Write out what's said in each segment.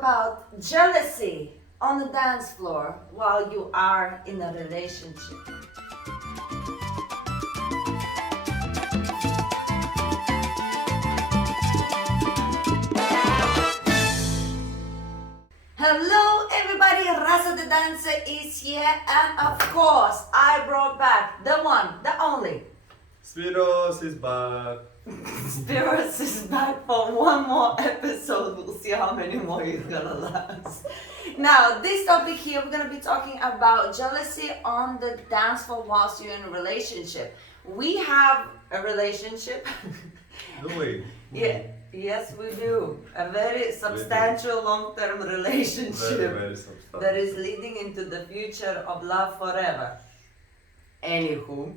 about jealousy on the dance floor while you are in a relationship. Hello everybody, Rasa the dancer is here, and of course I brought back the one, the only. SPYROS is back. Spyros is back for one more episode. We'll see how many more he's gonna last. Now, this topic here, we're gonna be talking about jealousy on the dance floor whilst you're in a relationship. We have a relationship. Do we? Yeah, yes, we do. A very substantial long-term relationship Very substantial. that is leading into the future of love forever. Anywho.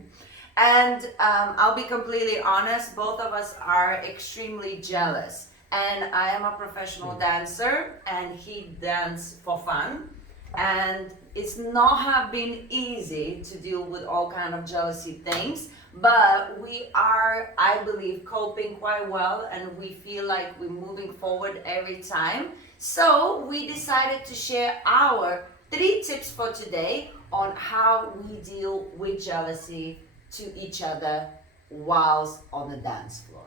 And I'll be completely honest, both of us are extremely jealous. And I am a professional dancer and he dances for fun. And it's not have been easy to deal with all kind of jealousy things, but we are, I believe, coping quite well, and we feel like we're moving forward every time. So we decided to share our 3 tips for today on how we deal with jealousy to each other whilst on the dance floor.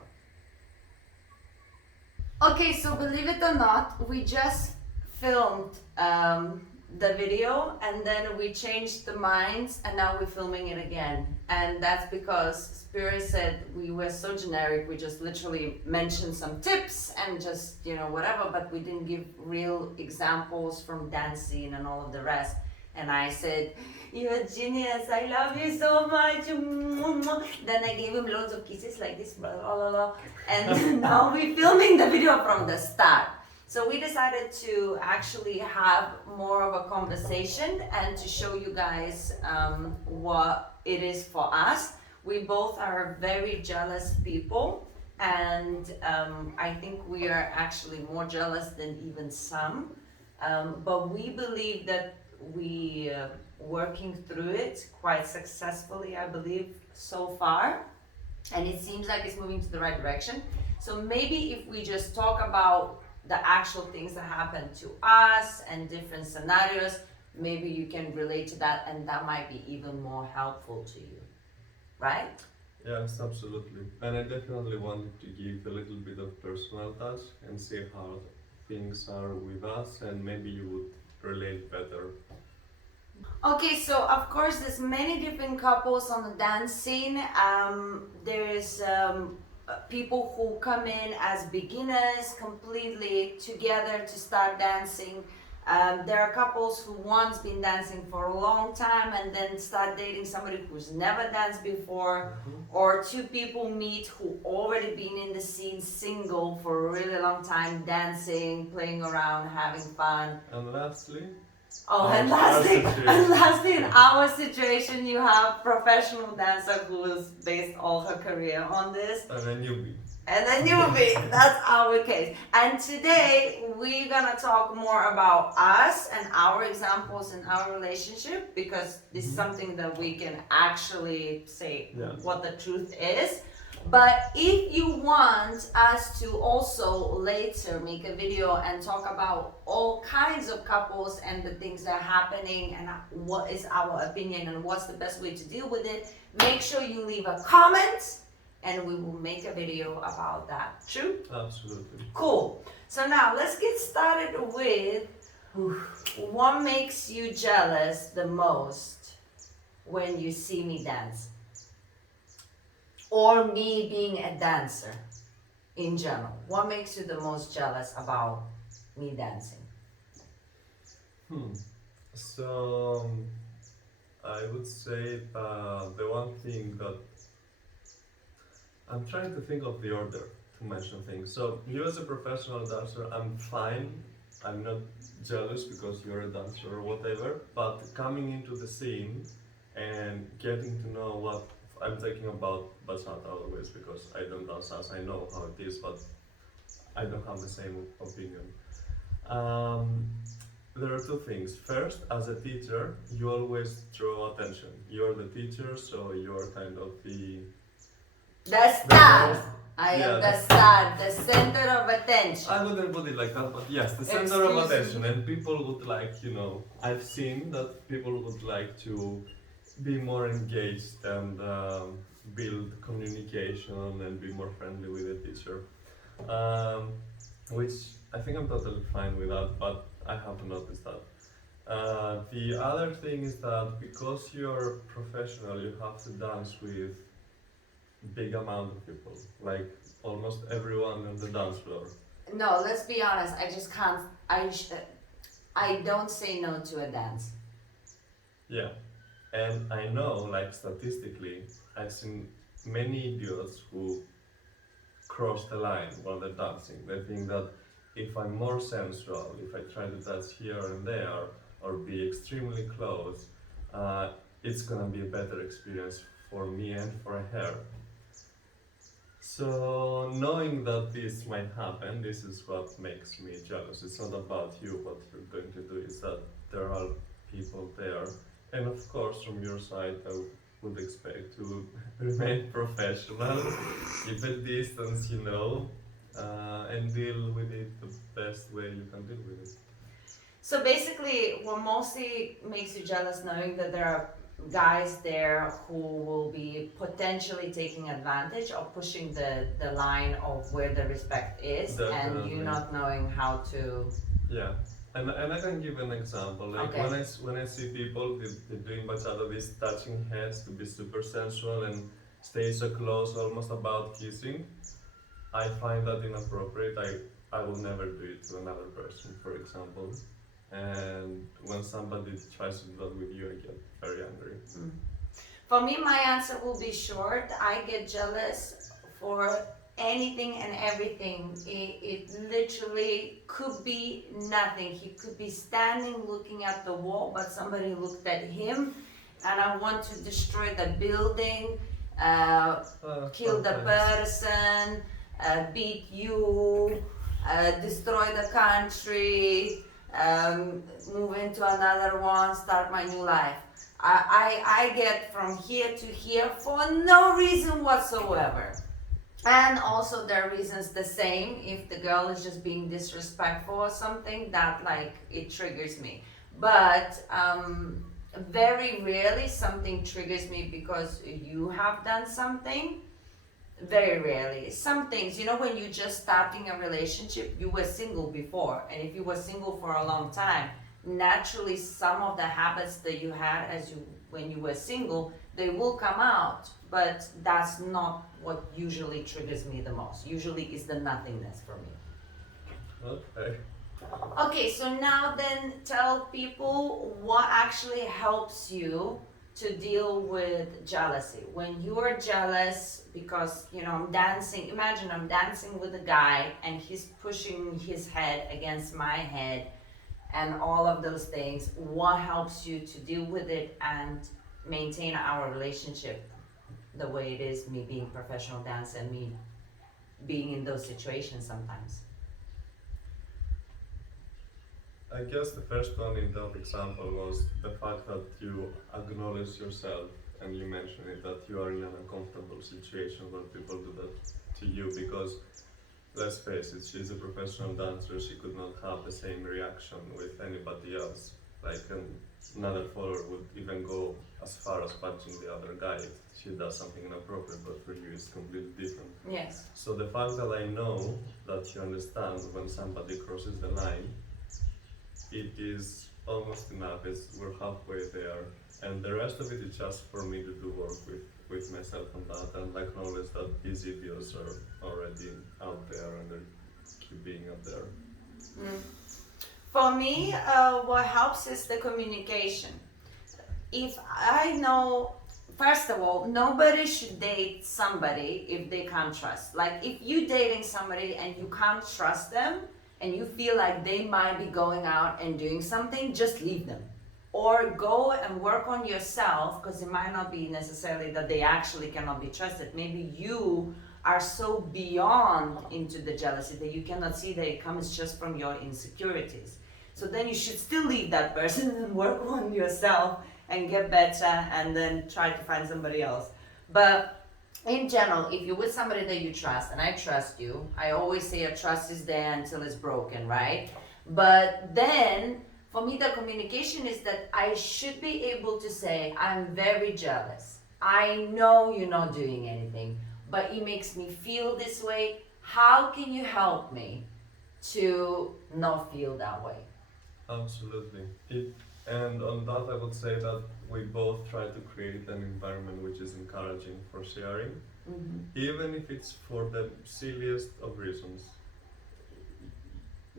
Okay, so believe it or not, we just filmed the video and then we changed the minds and now we're filming it again. And that's because Spirit said we were so generic, we just literally mentioned some tips and just, whatever, but we didn't give real examples from dance scene and all of the rest. And I said, "You're a genius, I love you so much." Then I gave him loads of kisses like this, blah, blah, blah, blah. And now we're filming the video from the start. So we decided to actually have more of a conversation and to show you guys what it is for us. We both are very jealous people, and I think we are actually more jealous than even some. But we believe that we working through it quite successfully, I believe, so far, and it seems like it's moving to the right direction. So maybe if we just talk about the actual things that happen to us and different scenarios, maybe you can relate to that, and that might be even more helpful to you, right? Yes, absolutely. And I definitely wanted to give a little bit of personal touch and see how things are with us, and maybe you would relate better. Okay, so of course there's many different couples on the dance scene. There's people who come in as beginners completely together to start dancing. There are couples who once been dancing for a long time and then start dating somebody who's never danced before, or 2 people meet who already been in the scene single for a really long time, dancing, playing around, having fun. And lastly, and lastly, in our situation, you have professional dancer who has based all her career on this. and a newbie. And a newbie, that's our case. And today, we're gonna talk more about us and our examples in our relationship, because this is something that we can actually say what the truth is. But if you want us to also later make a video and talk about all kinds of couples and the things that are happening and what is our opinion and what's the best way to deal with it, make sure you leave a comment and we will make a video about that. True? Absolutely. Cool. So now let's get started with what makes you jealous the most when you see me dance? Or me being a dancer in general. What makes you the most jealous about me dancing? So I would say the one thing that I'm trying to think of the order to mention things. So you as a professional dancer, I'm fine. I'm not jealous because you're a dancer or whatever, but coming into the scene and getting to know what I'm talking about bachata always, because I don't dance as I know how it is, but I don't have the same opinion. There are 2 things. First, as a teacher, you always draw attention. You're the teacher, so you're kind of the The star! I Yeah, am the star, the center of attention. I wouldn't put it like that, but yes, the center of attention, and people would like, I've seen that people would like to be more engaged and build communication and be more friendly with the teacher, um, which I think I'm totally fine with that, but I have noticed that. The other thing is that because you're professional, you have to dance with big amount of people, like almost everyone on the dance floor. No, let's be honest. I just can't. I don't say no to a dance. Yeah, and I know, like statistically, I've seen many idiots who cross the line while they're dancing. They think that if I'm more sensual, if I try to touch here and there, or be extremely close, uh, it's gonna be a better experience for me and for her. So knowing that this might happen, this is what makes me jealous. It's not about you, what you're going to do, is that there are people there. And of course, from your side, I would expect to remain professional, keep a distance, and deal with it the best way you can deal with it. So basically, what mostly makes you jealous knowing that there are guys there who will be potentially taking advantage of pushing the line of where the respect is, and Definitely. you not knowing how to. Yeah, and I can give an example. Like Okay. when I see people doing bachata, this touching heads to be super sensual and stay so close, almost about kissing, I find that inappropriate. I will never do it to another person, for example. And when somebody tries to do that with you, I get very angry. For me, my answer will be short. I get jealous for anything and everything. It literally could be nothing. He could be standing looking at the wall, but somebody looked at him, and I want to destroy the building, kill the person, beat you, destroy the country, move into another one, start my new life. I get from here to here for no reason whatsoever. And also there are reasons the same. If the girl is just being disrespectful or something, that like it triggers me. But very rarely something triggers me because you have done something. Very rarely. Some things, when you're just starting a relationship, you were single before, and if you were single for a long time, naturally some of the habits that you had when you were single, they will come out, but that's not what usually triggers me the most. Usually is the nothingness for me. Okay. Okay, so now then tell people what actually helps you to deal with jealousy. When you are jealous because, I'm dancing, imagine I'm dancing with a guy and he's pushing his head against my head and all of those things. What helps you to deal with it and maintain our relationship the way it is, me being a professional dancer and me being in those situations sometimes? I guess the first one in that example was the fact that you acknowledge yourself and you mentioned it, that you are in an uncomfortable situation where people do that to you, because let's face it, she's a professional dancer, she could not have the same reaction with anybody else. Like another follower would even go as far as punching the other guy if she does something inappropriate, but for you it's completely different. Yes. So the fact that I know that you understand when somebody crosses the line, it is almost enough. We're halfway there, and the rest of it is just for me to do work with myself on that, and acknowledge that these idiots are already out there and they keep being up there. For me, what helps is the communication. If I know, first of all, nobody should date somebody if they can't trust. Like if you're dating somebody and you can't trust them, and you feel like they might be going out and doing something, just leave them. Or go and work on yourself, because it might not be necessarily that they actually cannot be trusted. Maybe you are so beyond into the jealousy that you cannot see that it comes just from your insecurities. So then you should still leave that person and work on yourself and get better and then try to find somebody else. But in general, if you're with somebody that you trust, and I trust you, I always say a trust is there until it's broken, right? But then, for me, the communication is that I should be able to say, I'm very jealous. I know you're not doing anything, but it makes me feel this way. How can you help me to not feel that way? Absolutely. And on that, I would say that we both try to create an environment which is encouraging for sharing, even if it's for the silliest of reasons.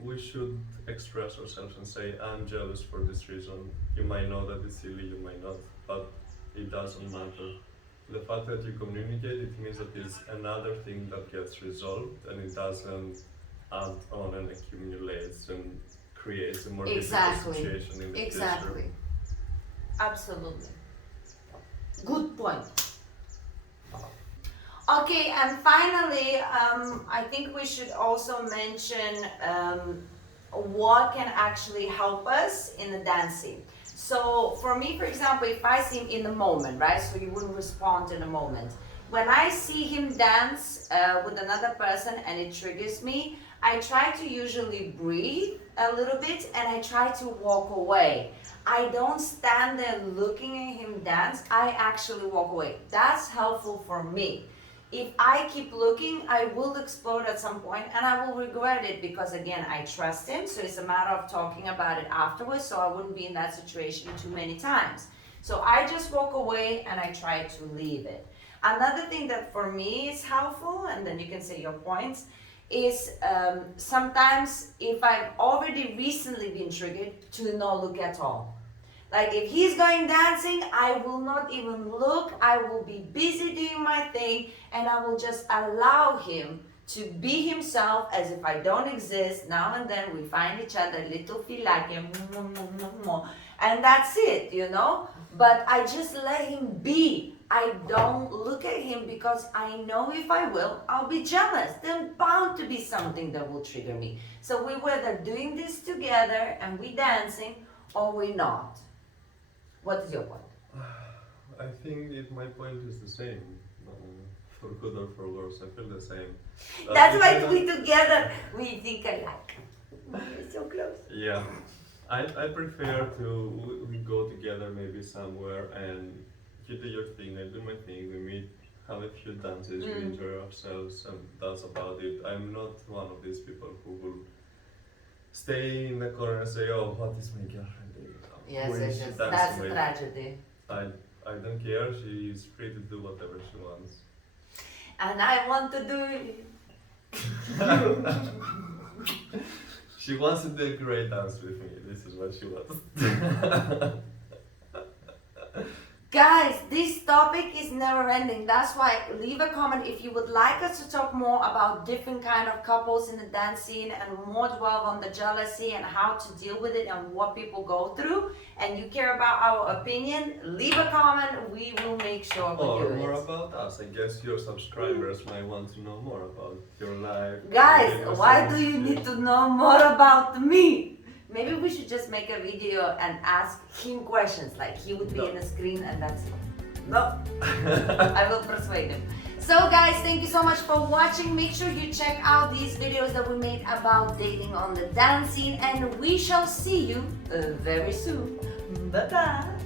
We should express ourselves and say, I'm jealous for this reason. You might know that it's silly, you might not, but it doesn't matter. The fact that you communicate, it means that it's another thing that gets resolved and it doesn't add on and accumulates and creates a more difficult situation in the Exactly. future. Absolutely. Good point. Okay, and finally, I think we should also mention what can actually help us in the dancing. So for me, for example, if I see him in the moment, right? So you wouldn't respond in a moment. When I see him dance with another person and it triggers me, I try to usually breathe a little bit and I try to walk away. I don't stand there looking at him dance, I actually walk away. That's helpful for me. If I keep looking, I will explode at some point and I will regret it because again, I trust him. So it's a matter of talking about it afterwards so I wouldn't be in that situation too many times. So I just walk away and I try to leave it. Another thing that for me is helpful, and then you can say your points, is sometimes if I've already recently been triggered, to not look at all. Like if he's going dancing, I will not even look, I will be busy doing my thing and I will just allow him to be himself as if I don't exist. Now and then we find each other, little feel like him, and that's it, you know? But I just let him be. I don't look at him because I know if I will, I'll be jealous. There's bound to be something that will trigger me. So we whether doing this together and we dancing or we not. What is your point? I think my point is the same. For good or for worse, I feel the same. That's why we together, we think alike. We're so close. Yeah. I prefer we go together maybe somewhere and you do your thing, I do my thing, we meet, have a few dances, we enjoy ourselves and that's about it. I'm not one of these people who will stay in the corner and say, oh, what is my girlfriend doing now? Yes. That's a tragedy. I don't care, she is free to do whatever she wants. And I want to do it. She wants to do a great dance with me, this is what she wants. Guys, this topic is never ending. That's why leave a comment if you would like us to talk more about different kind of couples in the dance scene and more dwell on the jealousy and how to deal with it and what people go through, and you care about our opinion, leave a comment. We will make sure we do Or it. more about us. I guess your subscribers might want to know more about your life. Guys, why do you need to know more about me? Maybe we should just make a video and ask him questions, like he would be in the screen and that's it. No, I will persuade him. So guys, thank you so much for watching. Make sure you check out these videos that we made about dating on the dance scene and we shall see you very soon. Bye-bye.